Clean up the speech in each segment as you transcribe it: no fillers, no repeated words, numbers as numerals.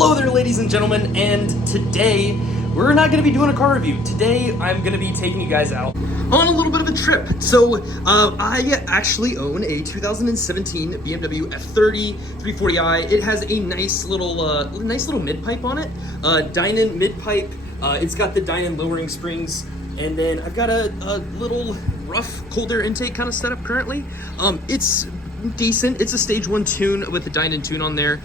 Hello there, ladies and gentlemen, and today we're not going to be doing a car review. Today I'm going to be taking you guys out on a little bit of a trip. So I actually own a 2017 BMW F30 340i. It has a nice little mid pipe on it, Dynon mid pipe. It's got the Dynon lowering springs, and then I've got a little rough cold air intake kind of setup currently. It's decent. It's a stage 1 tune with the Dynon tune on there,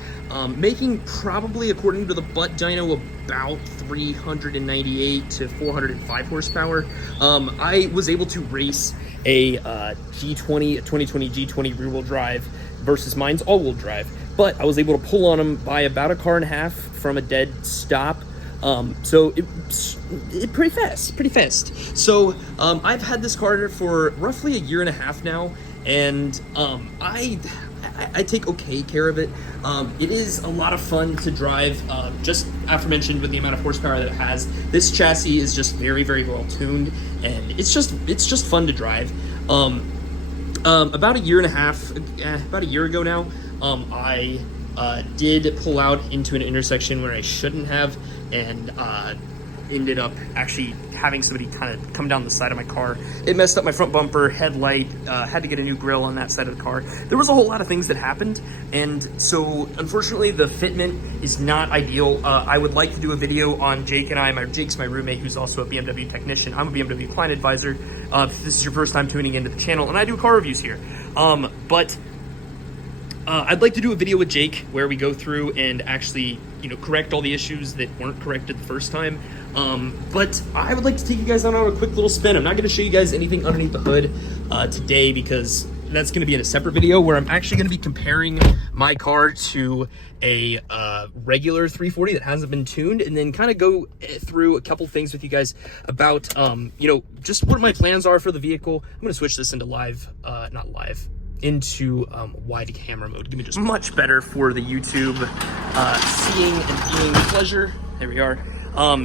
making probably, according to the butt dyno, about 398 to 405 horsepower. I was able to race a G20, a 2020 G20 rear wheel drive versus mine's all wheel drive, but I was able to pull on them by about a car and a half from a dead stop. So it pretty fast. So I've had this car for roughly a year and a half now, and I take okay care of it. It is a lot of fun to drive, just aforementioned with the amount of horsepower that it has. This chassis is just very well tuned, and it's just fun to drive. About a year ago now, I did pull out into an intersection where I shouldn't have, and ended up actually having somebody kind of come down the side of my car. It messed up my front bumper, headlight, had to get a new grille on that side of the car. There was a whole lot of things that happened, and so unfortunately the fitment is not ideal. I would like to do a video on Jake and I. Jake's my roommate, who's also a BMW technician. I'm a BMW client advisor. If this is your first time tuning into the channel, and I do car reviews here. I'd like to do a video with Jake where we go through and actually, correct all the issues that weren't corrected the first time. But I would like to take you guys on a quick little spin. I'm not going to show you guys anything underneath the hood today, because that's going to be in a separate video where I'm actually going to be comparing my car to a regular 340 that hasn't been tuned, and then kind of go through a couple things with you guys about, just what my plans are for the vehicle. I'm going to switch this into into wide camera mode. Give me just much better for the YouTube seeing and viewing pleasure. There we are.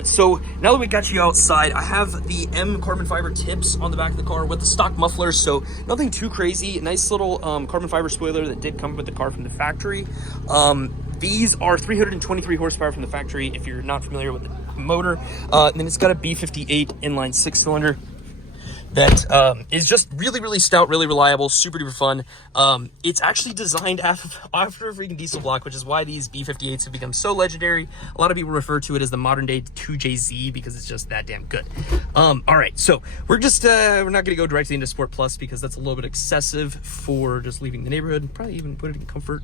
So now that we got you outside, I have the M carbon fiber tips on the back of the car with the stock muffler, so nothing too crazy. Nice little carbon fiber spoiler that did come with the car from the factory. These are 323 horsepower from the factory, if you're not familiar with the motor. And then it's got a B58 inline 6-cylinder that is just really stout, really reliable, super duper fun. It's actually designed after a freaking diesel block, which is why these B58s have become so legendary. A lot of people refer to it as the modern day 2JZ because it's just that damn good. All right, so we're not gonna go directly into Sport Plus because that's a little bit excessive for just leaving the neighborhood. Probably even put it in comfort.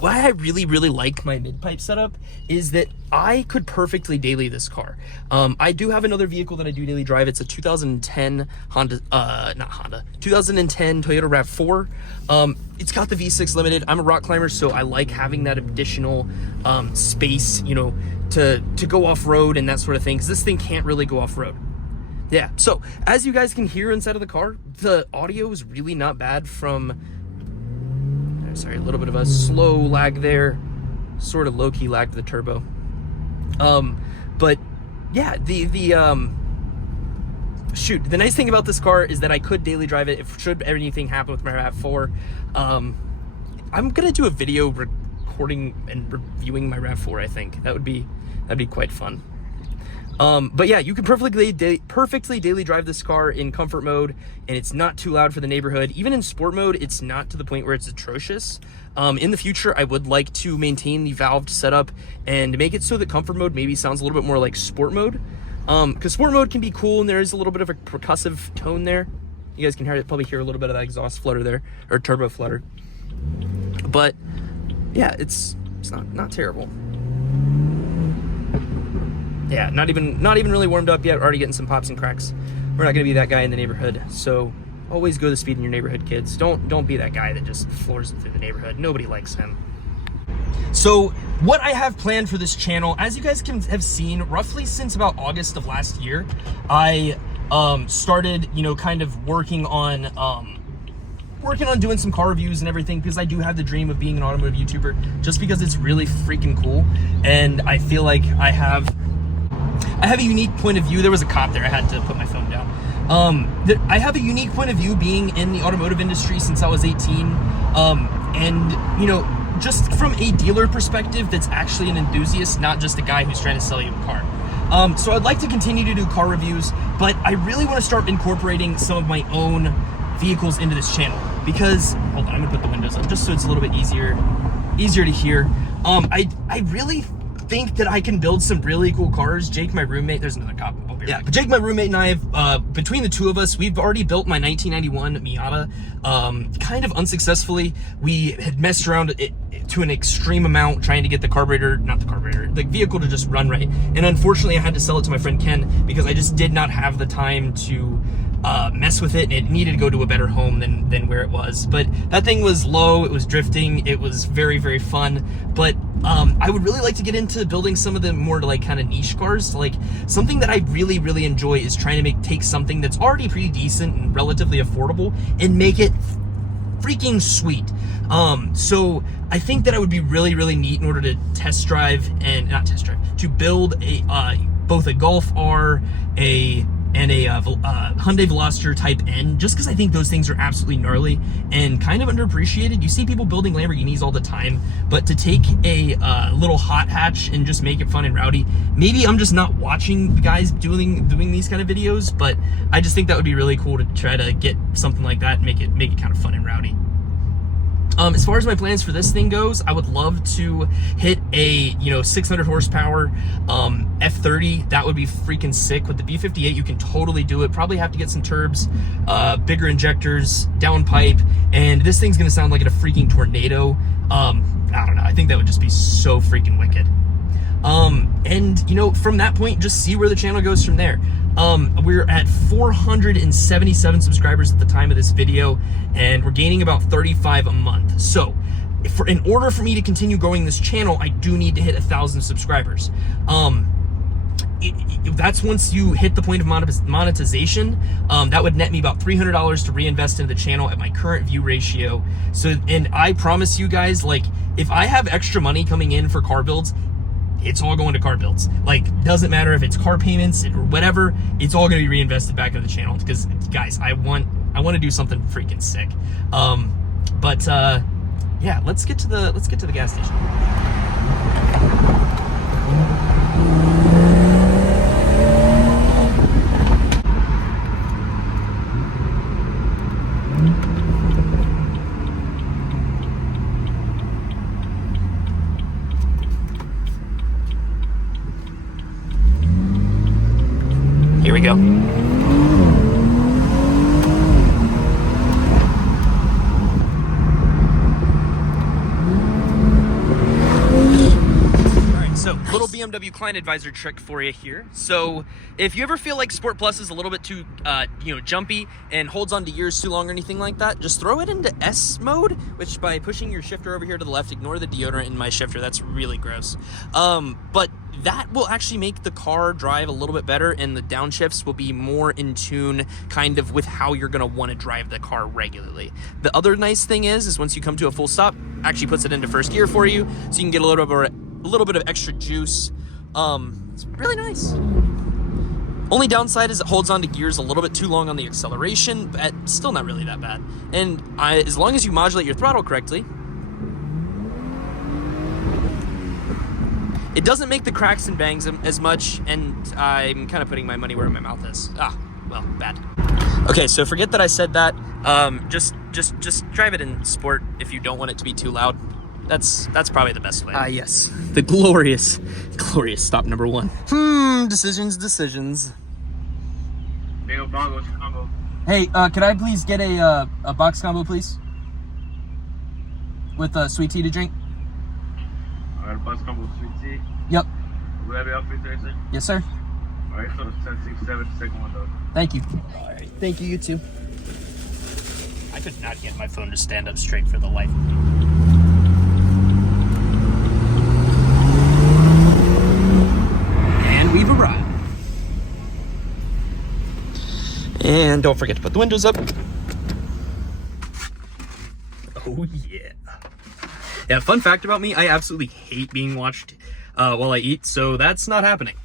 Why I really like my mid-pipe setup is that I could perfectly daily this car. I do have another vehicle that I do daily drive. It's a 2010 2010 Toyota RAV4. It's got the V6 limited. I'm a rock climber, so I like having that additional space, to go off-road and that sort of thing, because this thing can't really go off-road. Yeah, so as you guys can hear inside of the car, the audio is really not bad from... Sorry, a little bit of a slow lag there, sort of low-key lag to the turbo. But yeah, the nice thing about this car is that I could daily drive it if should anything happen with my RAV4. I'm gonna do a video recording and reviewing my RAV4. I think that'd be quite fun. But yeah, you can perfectly daily drive this car in comfort mode, and it's not too loud for the neighborhood. Even in sport mode, it's not to the point where it's atrocious. In the future, I would like to maintain the valved setup and make it so that comfort mode maybe sounds a little bit more like sport mode. Because sport mode can be cool, and there is a little bit of a percussive tone there. You guys can probably hear a little bit of that exhaust flutter there, or turbo flutter. But yeah, it's not terrible. Yeah, not even really warmed up yet. We're already getting some pops and cracks. We're not gonna be that guy in the neighborhood, so always go the speed in your neighborhood, kids. Don't be that guy that just floors it through the neighborhood. Nobody likes him. So what I have planned for this channel, as you guys have seen, roughly since about August of last year, I started, kind of working on doing some car reviews and everything, because I do have the dream of being an automotive YouTuber, just because it's really freaking cool, and I feel like I have a unique point of view. There was a cop there. I had to put my phone down. I have a unique point of view being in the automotive industry since I was 18. And, just from a dealer perspective that's actually an enthusiast, not just a guy who's trying to sell you a car. So I'd like to continue to do car reviews, but I really want to start incorporating some of my own vehicles into this channel because, hold on, I'm gonna put the windows up just so it's a little bit easier to hear. I really think that I can build some really cool cars. Jake, my roommate, there's another cop over here. Yeah, but Jake, my roommate, and I have, between the two of us, we've already built my 1991 Miata, kind of unsuccessfully. We had messed around it to an extreme amount trying to get the vehicle to just run right. And unfortunately, I had to sell it to my friend Ken because I just did not have the time to mess with it, and it needed to go to a better home than where it was. But that thing was low, it was drifting, it was very, very fun. But I would really like to get into building some of the more like kind of niche cars. Like something that I really, really enjoy is trying to take something that's already pretty decent and relatively affordable and make it freaking sweet. So I think that it would be really, really neat in order to to build a both a Golf R, and a Hyundai Veloster Type N, just because I think those things are absolutely gnarly and kind of underappreciated. You see people building Lamborghinis all the time, but to take a little hot hatch and just make it fun and rowdy, maybe I'm just not watching the guys doing these kind of videos, but I just think that would be really cool to try to get something like that and make it kind of fun and rowdy. As far as my plans for this thing goes, I would love to hit a 600 horsepower F30. That would be freaking sick. With the B58, you can totally do it. Probably have to get some turbs, bigger injectors, downpipe, and this thing's gonna sound like a freaking tornado. I don't know. I think that would just be so freaking wicked. And from that point, just see where the channel goes from there. We're at 477 subscribers at the time of this video, and we're gaining about 35 a month. So in order for me to continue growing this channel, I do need to hit 1,000 subscribers. That's once you hit the point of monetization. That would net me about $300 to reinvest into the channel at my current view ratio. So, and I promise you guys, like, if I have extra money coming in for car builds, it's all going to car builds. Like, doesn't matter if it's car payments or whatever, it's all going to be reinvested back into the channel because, guys, I want to do something freaking sick. Yeah, let's get to the gas station. Here we go. So, little BMW client advisor trick for you here. So, if you ever feel like Sport Plus is a little bit too, jumpy and holds on to gears too long or anything like that, just throw it into S mode, which by pushing your shifter over here to the left, ignore the deodorant in my shifter. That's really gross. But that will actually make the car drive a little bit better, and the downshifts will be more in tune kind of with how you're going to want to drive the car regularly. The other nice thing is once you come to a full stop, actually puts it into first gear for you, so you can get a little bit of extra juice. It's really nice. Only downside is it holds on to gears a little bit too long on the acceleration, but still not really that bad. And as long as you modulate your throttle correctly, it doesn't make the cracks and bangs as much, and I'm kind of putting my money where my mouth is. Well, bad. Okay, so forget that I said that. Just drive it in sport if you don't want it to be too loud. That's probably the best way. Yes. The glorious stop number 1. Decisions. Mango bongo combo. Hey, could I please get a box combo, please? With sweet tea to drink? Alright, a box combo sweet tea. Yep. Will that be up for you today, sir? Yes, sir. Alright, so it's 1067, second one though. Thank you. Alright, thank you, you too. I could not get my phone to stand up straight for the life of me. We've arrived. And don't forget to put the windows up. Oh yeah. Yeah, fun fact about me, I absolutely hate being watched while I eat, so that's not happening.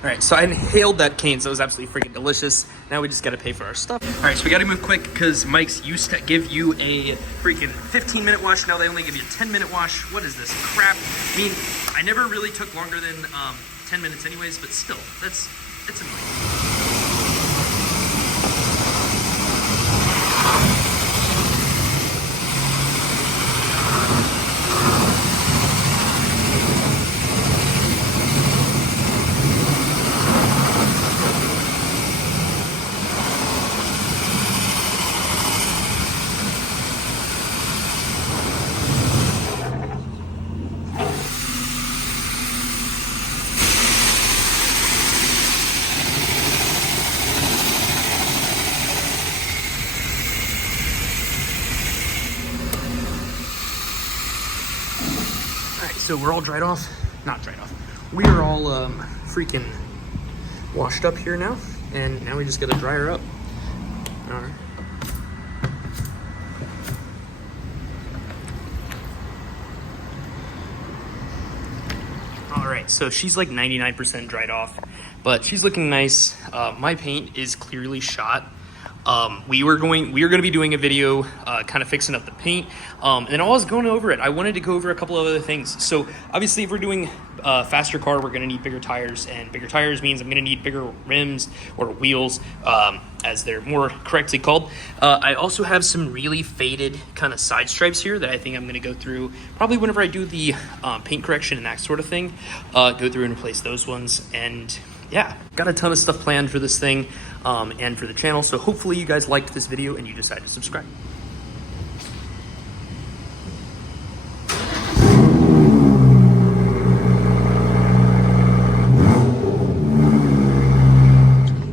All right, so I inhaled that cane, so it was absolutely freaking delicious. Now we just gotta pay for our stuff. All right, so we gotta move quick because Mike's used to give you a freaking 15-minute wash. Now they only give you a 10-minute wash. What is this crap? I mean, I never really took longer than 10 minutes anyways, but still, it's annoying. So we're all dried off, not dried off. We are all freaking washed up here now, and now we just gotta dry her up. All right. All right, so she's like 99% dried off, but she's looking nice. My paint is clearly shot. We are going to be doing a video kind of fixing up the paint, and I was going over it. I wanted to go over a couple of other things. So obviously if we're doing a faster car, we're going to need bigger tires, and bigger tires means I'm going to need bigger rims or wheels, as they're more correctly called. I also have some really faded kind of side stripes here that I think I'm going to go through probably whenever I do the paint correction and that sort of thing. Go through and replace those ones. And yeah, got a ton of stuff planned for this thing and for the channel. So hopefully you guys liked this video and you decide to subscribe.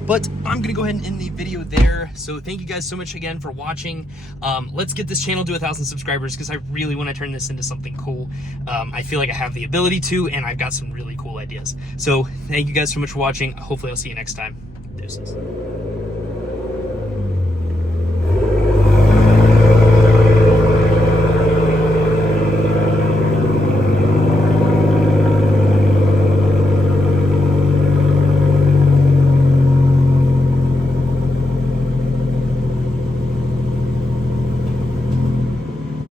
But I'm gonna go ahead and end the video there. So thank you guys so much again for watching. Let's get this channel to 1,000 subscribers because I really want to turn this into something cool. I feel like I have the ability to, and I've got some really cool ideas. So thank you guys so much for watching. Hopefully I'll see you next time. Deuces.